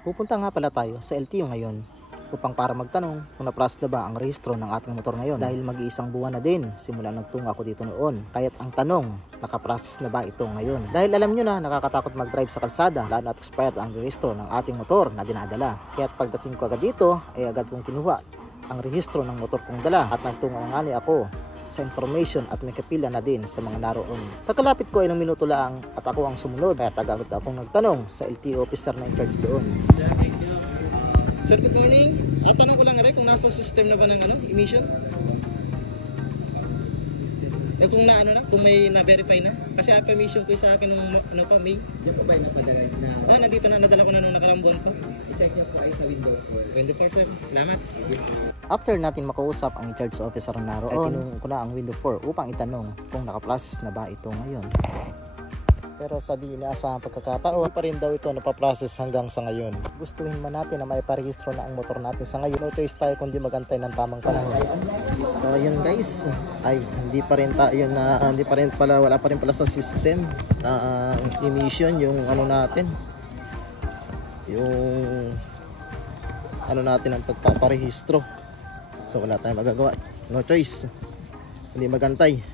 Pupunta nga pala tayo sa LTO ngayon upang para magtanong kung na-process na ba ang rehistro ng ating motor ngayon. Dahil mag-iisang buwan na din simula nagtungo ako dito noon. Kaya't ang tanong, nakaprocess na ba ito ngayon? Dahil alam nyo na, nakakatakot mag-drive sa kalsada lalo at expired ang rehistro ng ating motor na dinadala. Kaya't pagdating ko agad dito ay agad kong kinuha ang rehistro ng motor kong dala at nagtungo nga ni ako sa information at may kapila na din sa mga naroon. Pagkalapit ko ay ilang minuto lang at ako ang sumunod, kaya agad akong nagtanong sa LTO officer na in charge doon. Sir, good morning. Tanong ko lang rin kung nasa system na ba ng emission? Kung kung may na-verify na. Kasi emission ko sa akin nung May. Diyan po ba yung napadala na? Nandito na, nadala ko na nung nakarang buwan ko. I-check niyo po ay sa window 4. Window 4, sir. Salamat. After natin makausap ang in-charge officer na naroon, ay tinunong ko na ang window 4 upang itanong kung nakaprocess na ba ito ngayon. Pero sa di inaasahang pagkakataon pa rin daw ito napaprocess hanggang sa ngayon. Gustuhin man natin na may parehistro na ang motor natin sa ngayon, no choice tayo kundi magantay ng tamang panahon. So yun guys, ay hindi pa rin pala, wala pa rin pala sa system na emission yung natin. Yung natin ang pagpaparehistro. So wala tayong magagawa. No choice. Hindi magantay.